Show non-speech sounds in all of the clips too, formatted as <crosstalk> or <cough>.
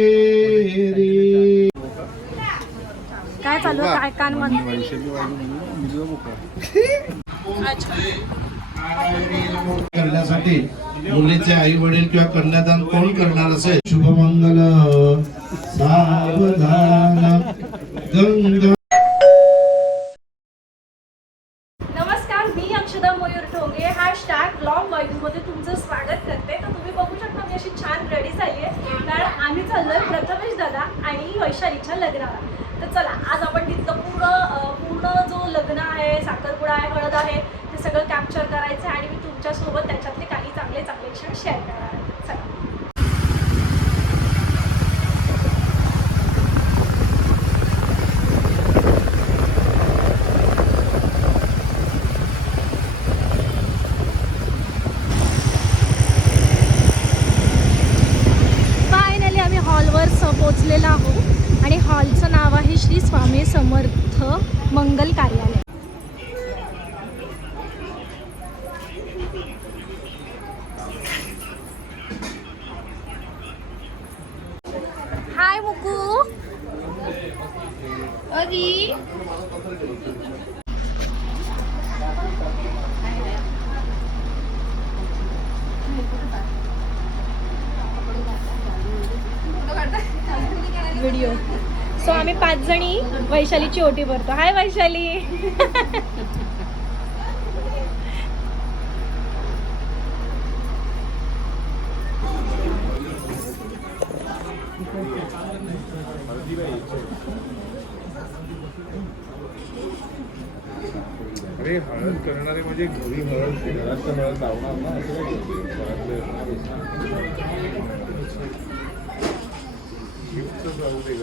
कावेरी. काय चालू? काय कान करण्यासाठी मुलीचे आई वडील किंवा कन्यादान कोण करणार असेल? शुभमंगल. सावधान. गंगा. नमस्कार मी अक्षदा मयूर ठोंगे हॅशटॅग ब्लॉगमध्ये तुमचं स्वागत करते तर तुम्ही बघू शकता मी अशी छान रेडी झाली आहे कारण आम्ही चाललोय प्रथमेश दादा आणि वैशालीच्या लग्नाला. तर चला आज आपण तिथलं पूर्ण पूर्ण जो लग्न आहे साखरपुडा आहे हळद आहे ते सगळं कॅप्चर करायचं आहे आणि मी तुमच्यासोबत त्याच्यातले काही चांगले चांगले क्षण शेअर करणार आहे चला फायनली आम्ही हॉलवर स पोचलेलो आहोत आणि हॉलचं नाव आहे श्री स्वामी समर्थ मंगल कार्यालय हाय मुकू अरी व्हिडिओ सो आम्ही पाच जणी वैशालीची ओटी भरतो. हाय वैशाली. अरे हळद करणारे म्हणजे घरी हळद घरात हळद लावणार ना असं काय करते? घरातलं गिफ्टच दे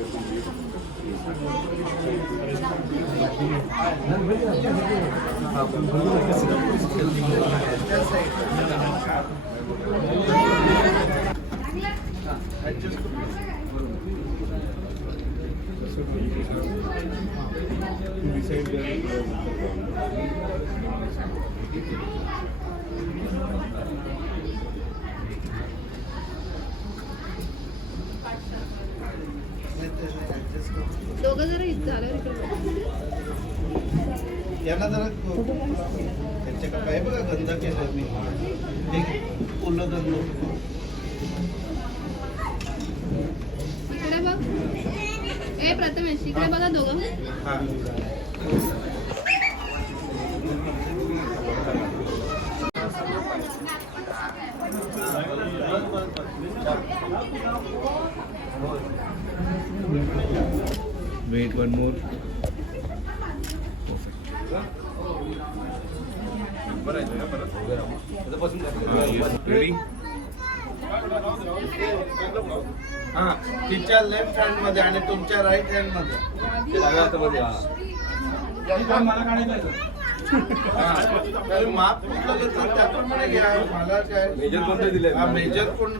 गं तुम्ही. तू decide कर. यांना जरा त्यांच्या काय बघा गंध केलं मी. पूर्ण गंध. इकडे बघ. ए प्रथमेश इकडे बघा दोघं. हा तिच्या लेफ्ट हँडमध्ये आणि तुमच्या राईट हँडमध्ये हा. माप कुठलं घेतलं त्याप्रमाणे घ्या मला काय मेजर कोणते दिले मेजर कोण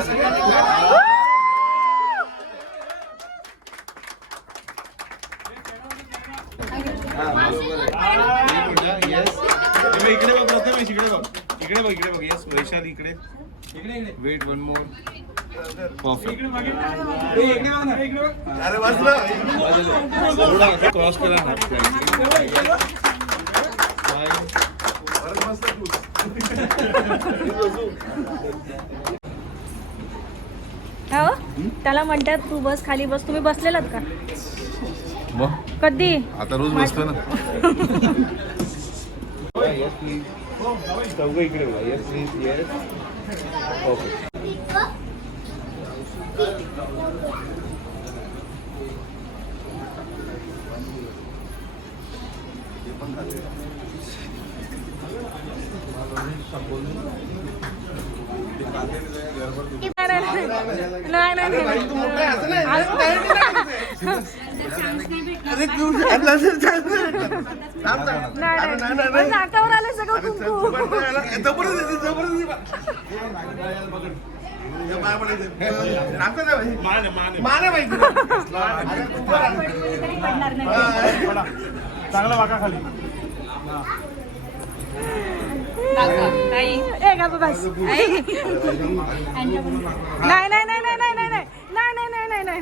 सगळ्यांनी घ्या. हा, बरोबर आहे. एक मिनिट, yes. हे बघ, इकडे बघ प्रथमेश इकडे बघ इकडे बघ इकडे बघ येस वैशाली इकडे wait one more perfect cross ना. हो त्याला म्हणतात तू बस खाली बस. तुम्ही बसलेलात का? मग कधी? आता रोज बसतो ना. येस प्लीज चौघ इकडे. ओके नाही नाही नाही, माने माहिती वाका खाली नाही नाही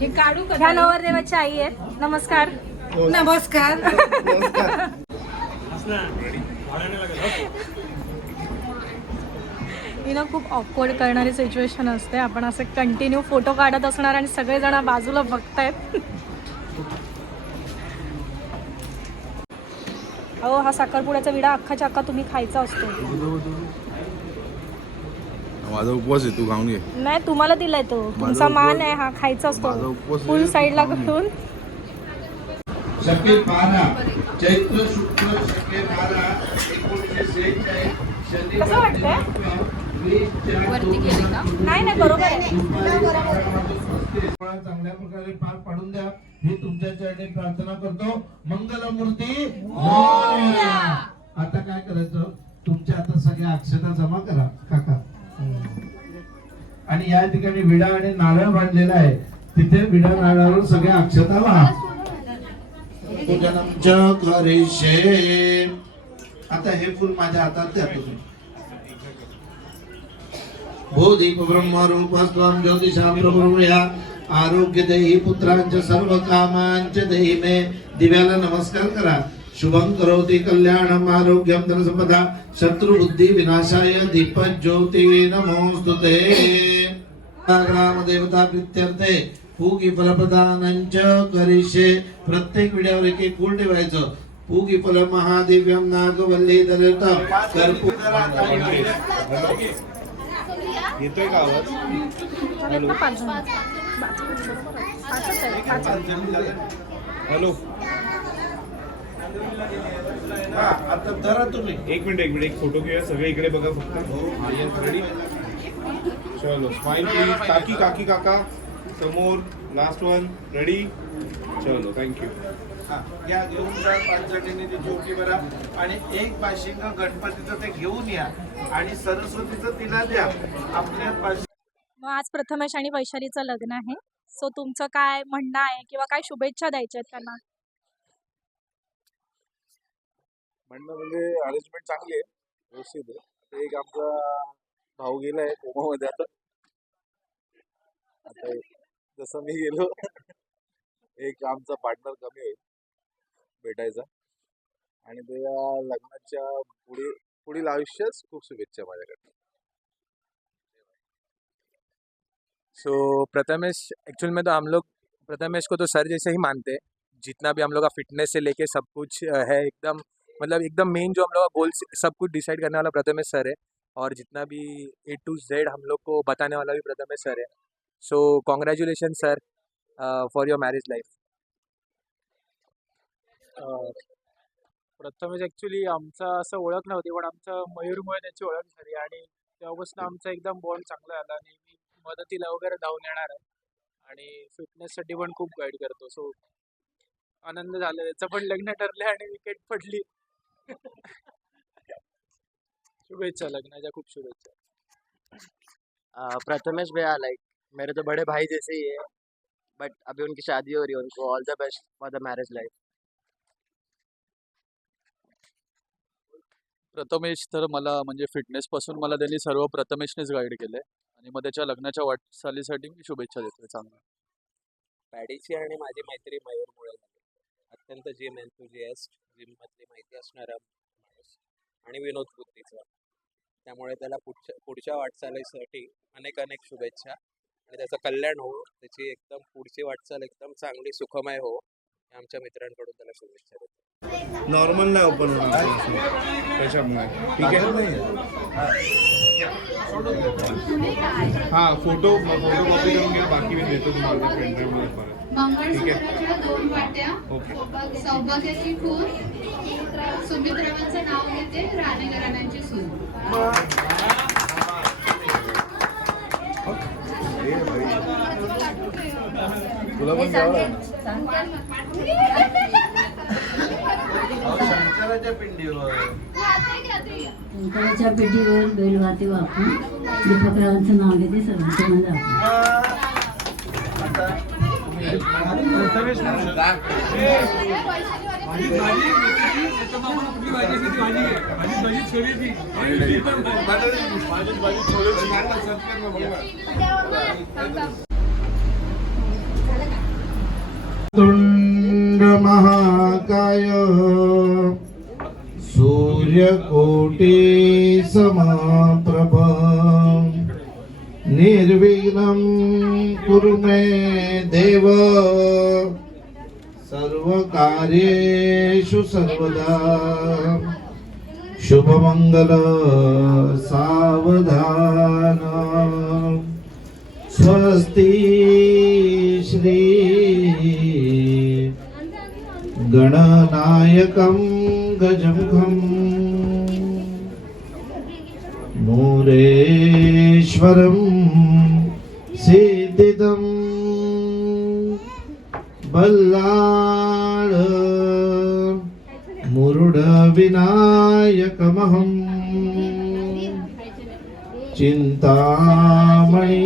हे. काढू का ह्या नवरदेवाची आई आहेत. नमस्कार. नमस्कार. <laughs> ना खूप ऑकवर्ड करणारी सिच्युएशन असते. आपण असे कंटिन्यू फोटो काढत असणार आणि सगळेजण बाजूला बघतायत. अहो हा साखरपुड्याचा विडा अख्खाच्या अख्खा तुम्ही खायचा असतो. माझा उपवास आहे तू खाऊन घे. नाही तुम्हाला दिलाय तो. तुमचा मान आहे हा खायचा असतो. फुल साईडला करून. शके बारा चैत्र शुक्ल शके बारा एकोणीसशे सेहेचाळीस कसं वाटतंय? वरती गेले का? नाही नाही बरोबर आहे. फळा चांगल्या प्रकारे पार पाडून द्या. ही तुमच्या चरणी प्रार्थना करतो. मंगलमूर्ती. आता काय करायचं? तुमच्या आता सगळ्या अक्षता जमा करा काका. आणि या ठिकाणी विडा आणि नारळ बांधलेला आहे. तिथे विडा नारळावर सगळ्या अक्षता वाहा. आता हे फुल माझ्या हातात द्या तुम्ही. भूदीप ब्रह्मरूप स्वं ज्योतिषां प्रभूया आरोग्य देही पुत्रांच्या सर्व कामांच्या देही मे दिव्याला नमस्कार करा. शुभं करोति कल्याणम आरोग्यम धनसंपदा शत्रु बुद्धी विनाशाय दीप ज्योती नमोस्तुते ग्राम देवता प्रित्यर्थे पूगी फलप्रदानंच करिष्ये. प्रत्येक विड्यावर एक एक फूल ठेवायचं. पूगी फल महादिव्यम नागवल्ली दलित कर्पूर येतोय का आवाज. हॅलो. हा, आता धरा तुम्ही. एक मिनिट एक मिनिट. एक फोटो घेऊया. सगळे इकडे बघा फक्त. रेडी चलो स्माइल प्लीज काकी काकी काका. समोर लास्ट वन रेडी चलो थँक्यू हा, या घेऊन जा पाच जणींनी ती जोडली बरा. आणि एक बाशिंग गणपतीचं ते घेऊन या. आणि सरस्वतीचं तिला द्या. आपल्या बाशिंग मग आज प्रथमेश आणि वैशालीचं लग्न आहे. सो तुमचं काय म्हणणं आहे किंवा काय शुभेच्छा द्यायच्या आहेत त्यांना? म्हणणं म्हणजे अरेंजमेंट चांगली आहे. व्यवस्थित आहे. एक आमचा भाऊ गेलाय कोमामध्ये आता. आता जसं मी गेलो एक आमचा पार्टनर कमी होईल भेटायचा. आणि लग्नाच्या पुढे, पुढील खूप शुभेच्छा माझ्याकडे. सो प्रथमेश तो हम लोग, प्रथमेश को तो सर जैसे ही मानते जितना भी हम लोग का फिटनेस से लेके सब कुछ है एकदम मतलब एकदम मेन जो हम लोग का गोल सब कुछ डिसाइड करने वाला प्रथमेश सर है। और जितना भी ए टू जेड हम लोग को बताने वाला भी प्रथमेश सर है। So congratulation sir for your marriage life Prathamesh actually आमचा असं ओळख नव्हती पण आमचं मयूरमुळे त्याची ओळख झाली आणि तेव्हापासून आमचा एकदम बॉन्ड चांगला झाला आणि मी मदतीला वगैरे धावून येणार आहे. आणि फिटनेससाठी पण खूप गाईड करतो. सो आनंद झाला. त्याचं पण लग्न ठरले आणि विकेट पडली. <laughs> शुभेच्छा लग्नाच्या खूप शुभेच्छा. प्रथमेश भैया लाइक मेरे तो बड़े भाई जैसे ही है बट अभी उनकी शादी हो रही है उनको all the best for the marriage life Prathamesh तर मला म्हणजे फिटनेसपासून मला त्यांनी सर्व प्रथमेशनेच गाईड केले आणि मग त्याच्या लग्नाच्या वाटचालीसाठी मी शुभेच्छा देतोय चांगलं पॅडीची आणि माझी मैत्री मयूरमुळे झाली. अत्यंत जिम एन्थुजिएस्ट जिममधली माहिती असणारा माणूस आणि विनोद बुद्धीचा. त्यामुळे त्याला पुढच्या पुढच्या वाटचालीसाठी अनेक अनेक शुभेच्छा. आणि त्याचं कल्याण हो त्याची एकदम पुढची वाटचाल एकदम चांगली सुखमय हो आमच्या मित्रांकडून त्याला शुभेच्छा देतो. नॉर्मल नाही ओपन होणार. त्याच्यामुळे. ठीक आहे? हा. फोटो फोटो कॉपी करून घ्या. बाकी मी देतो तुम्हाला पेनड्राईव्ह परत. दोन वाट्या. ओके. सौभाग्याची खूर सुमित्रावांचं नाव घेते राणे घराण्यांची सून. तुला पण शंकराच्या पिंडीवर. शंकराच्या पेटीवर बेलवाती वापरून दीपकरावांचं नाव घेते सर्वांचं महाकाय। सूर्यकोटी समाप्रभ। निर्विघ्नं कुरु मे देव। सर्वकार्येषु सर्वदा। शुभमङ्गल सावधान। स्वस्ति श्री गणनायकं गजमुखम् मूरेश्वरं सिद्धिदं बल्लाळ मुरुडविनायकमहम् चिन्तामणि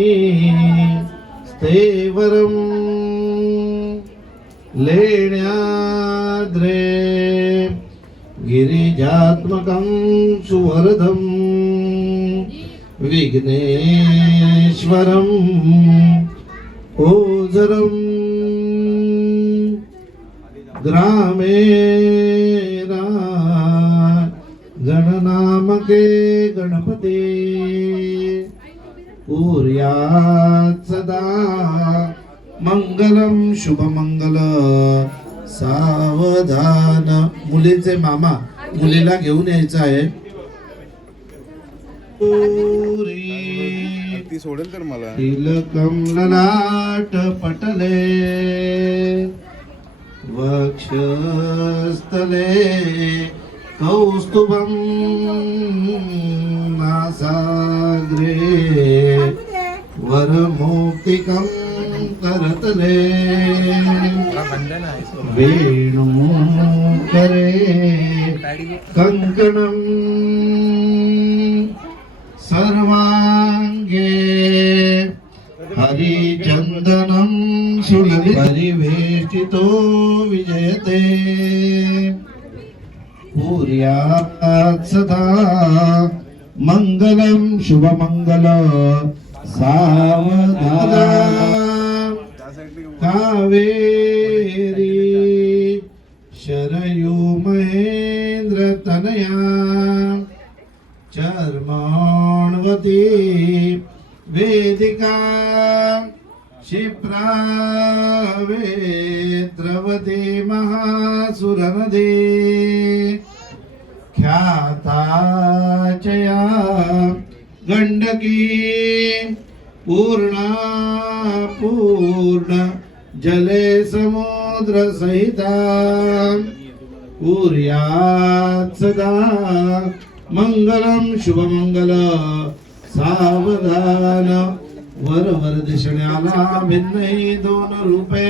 स्थेवरं भद्रे। गिरिजात्मकं सुवरदं विघ्नेश्वरम् ओझरम्। ग्रामे गणनामके गणपते। कुर्यात् सदा मङ्गलं शुभमङ्गल। सावधान. मुलीचे मामा मुलीला घेऊन यायचं आहे. पुरी. ती सोडेल तर मला. तिलकं ललाट पटले. वक्षस्थले. कौस्तुभं नासाग्रे. वरमौक्तिकं करतले। बंधन वेणुकरे कङ्कणम् सर्वाङ्गे हरिचन्दनं सुलभि परिवेष्टितो विजयते। पूर्यात् सदा मङ्गलं शुभमङ्गल। सावधान। कावेरी शरयू महेन्द्र तनया। चर्माण्वती वेदिका। महासुरनदे। ख्याता ख्याताचया गण्डकी। पूर्णा पूर्ण जले समुद्र सहिता। कुर्यात् सदा मंगलम शुभमंगल सावधान। वर वर दिसण्याला भिन्नही दोन रूपे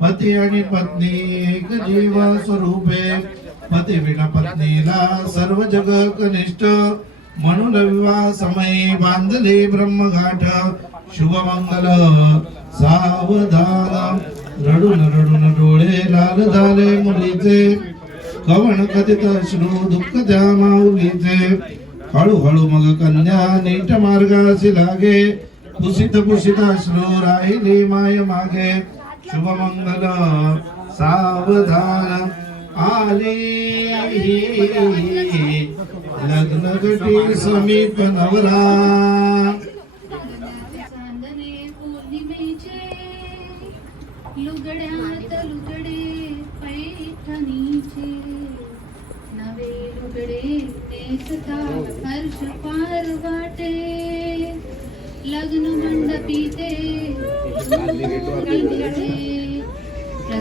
पती आणि पत्नी एक जीव स्वरूपे पती विना पत्नीला सर्व जग कनिष्ठ। म्हणून विवाह समयी बांधले ब्रह्मघाट शुभमंगल सावधान. रडून रडून डोळे लाल झाले मुलीचे. कवण कथित श्रू दुःख त्या माऊलीचे. हळूहळू मग कन्या नीट मार्गाशी लागे. पुसित पुसित श्रू राहिली माय मागे. शुभमंगल सावधान. आली लग्न गटी समीप नवरा चांदणे पौर्णिमेचे लुगड्यात लुगडे तुझे नवे लुगडे नेसता हर्ष पार वाटे लग्न मंडपी ते <laughs>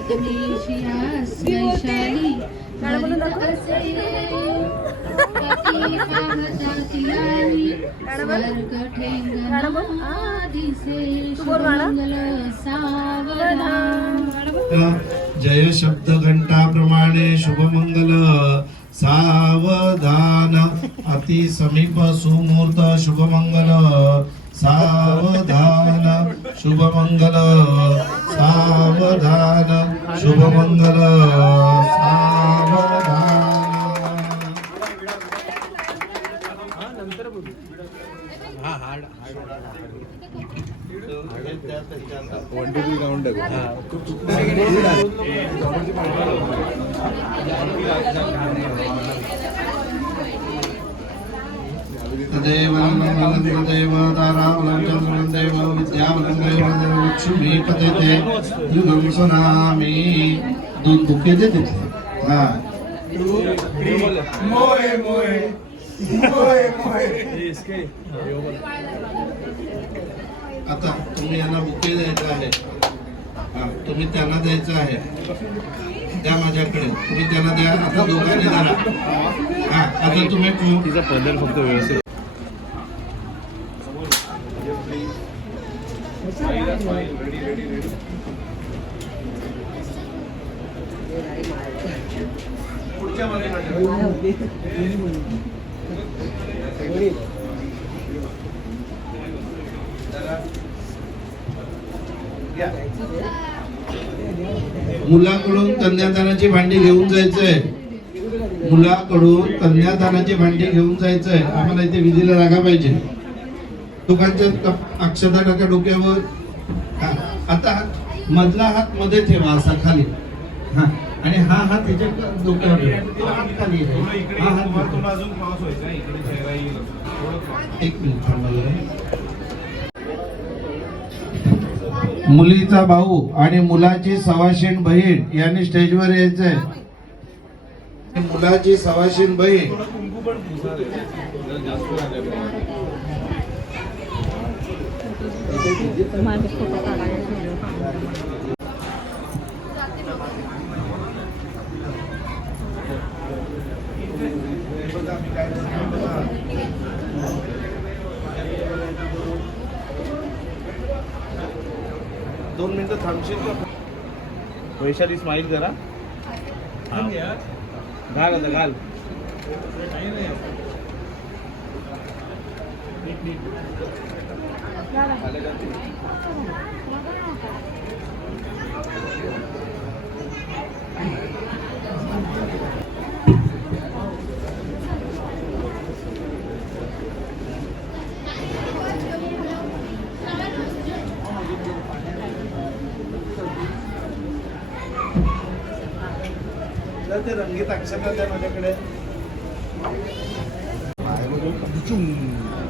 जय शब्द घंटाप्रमाणे शुभमंगल सावधान. अति समीप सुमूर्त शुभमंगल. सावधान शुभमंगल। सावधान शुभमंगल। सावधान. वन टू थ्री राऊंड तदेव तदेव तारावलं चन्द्रं देव विद्यावलं देव लक्ष्मी पतेते युगं सनामि दोन बुके दे तिथे हा आता तुम्ही यांना बुके द्यायचं आहे हा तुम्ही त्यांना द्यायचं आहे द्या माझ्याकडे तुम्ही त्यांना द्या आता दोघांनी धरा हा आता तुम्ही पु- तिचा पदर फक्त व्यवस्थित मुलाकडून कन्यादानाची भांडी घेऊन जायचंय. मुलाकडून कन्यादानाची भांडी घेऊन जायचंय. आम्हाला इथे विधीला लागा पाहिजे. दोघांच्या अक्षता टाका डोक्यावर आता हात- मधला हात मध्ये ठेवा असा खाली. हा. आणि हा हात डोक्यावर ठेवा. तो हात खाली आहे. हा हात. एक मिनिट थांबा. मुलीचा भाऊ आणि मुलाची सवाशीण बहीण यांनी स्टेजवर यायचंय. मुलाची सवाशीण बहीण. दोन मिनिटं थांबशील का वैशाली स्माईल करा। घाल आता घाल। ते रंगीत अक्षता द्या माझ्याकडे सर तिला बस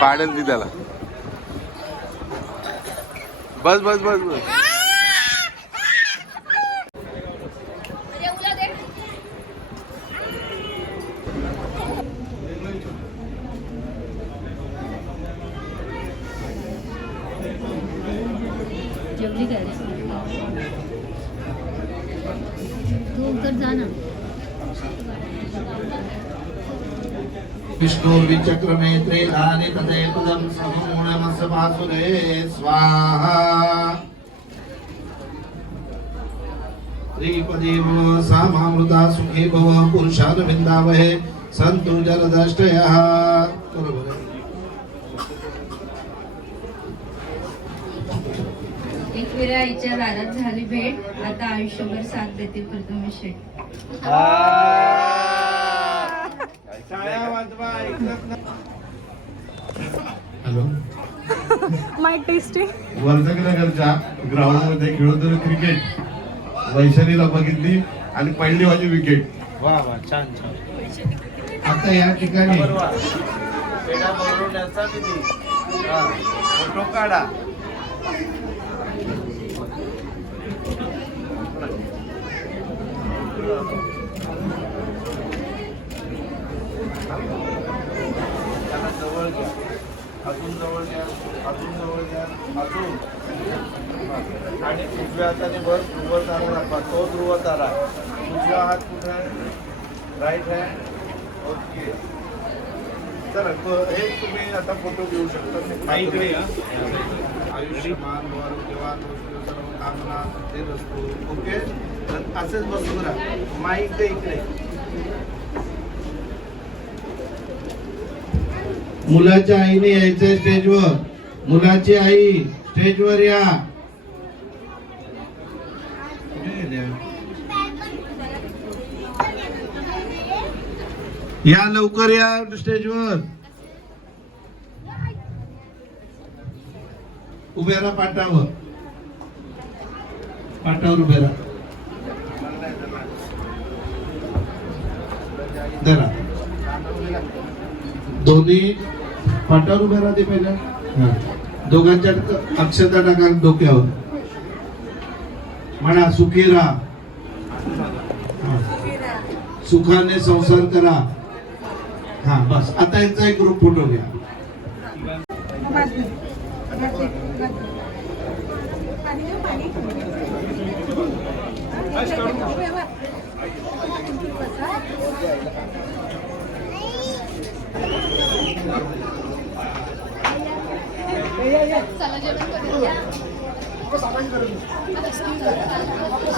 पाडेल ती त्याला. बस बस बस बस जेवली काय लवकर जा ना. विष्णुर्विचक्रमे त्रिधानि तदेपदं समूढमसमासुरे स्वाहा। त्रिपदी भव सामामृता सुखी भव पुरुषारविन्दावहे सन्तु जलदष्टयः। आईच्या दारात झाली भेट. आता आयुष्यभर साथ देते Prathamesh Sheth hello. Mike testing वर्धकनगरच्या ग्राउंडमध्ये खेळत होतो क्रिकेट. वैशालीला बघितली आणि पहिली माझी विकेट वा वा छान छान. आता या ठिकाणी फोटो काढा. जवळ घ्या. अजून जवळ घ्या. अजून जवळ घ्या. अजून. आणि उजव्या हाताने वर ध्रुव तारा दाखवा. तो ध्रुव तारा. उजवा हात कुठे आहे? राईट हँड ओके चला हे तुम्ही आता फोटो घेऊ शकता. आयुष्यमान व आरोग्यवान वस्तू सर्व कामना ते वस्तू. ओके असेच बसून राहा. माईक इकडे. मुलाच्या आईने यायचंय स्टेजवर. मुलाची आई स्टेजवर या. या लवकर या स्टेजवर. उभ्याला राहा पाटावर. पाटावर उभे धरा दोन्ही पाटावर उभे राहते पहिल्या हा. दोघांच्या अक्षता टाका डोक्यावर. म्हणा सुखी राहा. सुखाने संसार करा. हा बस. आता यांचा एक ग्रुप फोटो घ्या.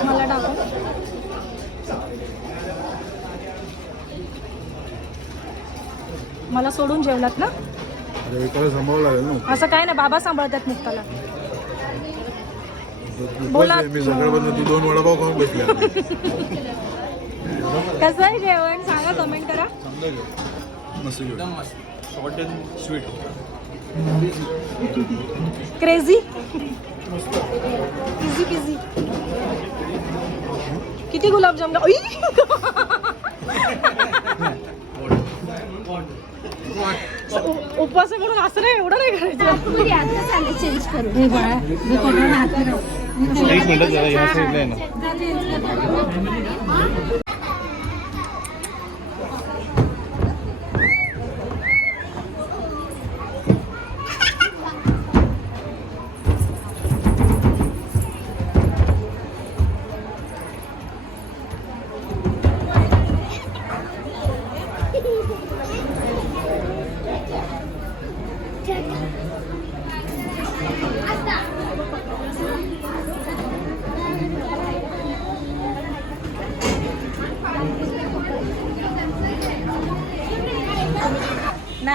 मला टाकू मला सोडून जेवलात ना? असं काय ना बाबा सांभाळतात मुक्ताला बोला. मी दोन वडापाव खाऊन <laughs> कसं आहे जेवण? सांगा कमेंट करा. मस्त short and sweet crazy easy peasy किती गुलाबजाम उपवास म्हणून असं नाही एवढं नाही करायचं. चेंज करू हे बाळा मी फोटोला हात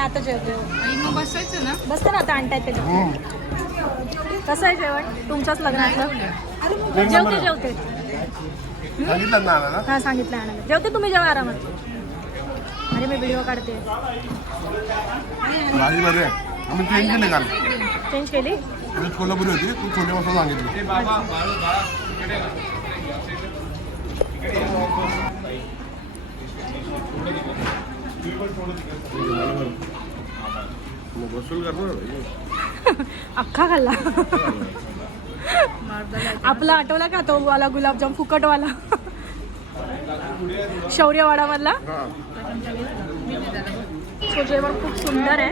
आता जेवते. आणि मग बसायचं ना? बसते ना आता आणतायत त्याच्या कसं आहे जेवण? तुमच्याच लग्नातलं? जेवते जेवते सांगितलं ना ना हा सांगितलं आणायला जेवते तुम्ही जेव्हा आरामात. अरे मी व्हिडिओ काढते. आम्ही चेंज केले काल. चेंज केली? तुझी कोल्हापुरी होती. तू छोटे मसाला सांगितली. वसूल करणार अख्खा खाल्ला. आपला आठवला का तो वाला गुलाबजाम फुकटवाला? शौर्यवाडामधला? तो जेवण खूप सुंदर आहे.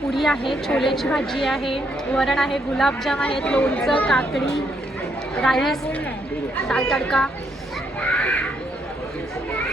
पुरी आहे छोलेची भाजी आहे वरण आहे गुलाबजाम आहेत लोणचं काकडी राईस दाल तडका.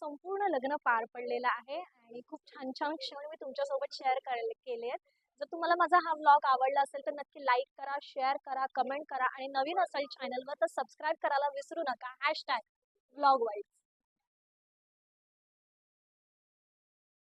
संपूर्ण लग्न पार पडलेलं आहे आणि खूप छान छान क्षण मी तुमच्यासोबत शेअर केले आहेत जर तुम्हाला माझा हा व्लॉग आवडला असेल तर नक्की लाईक करा शेअर करा कमेंट करा आणि नवीन असेल चॅनलवर तर सबस्क्राईब करायला विसरू नका. Hashtag vlog wise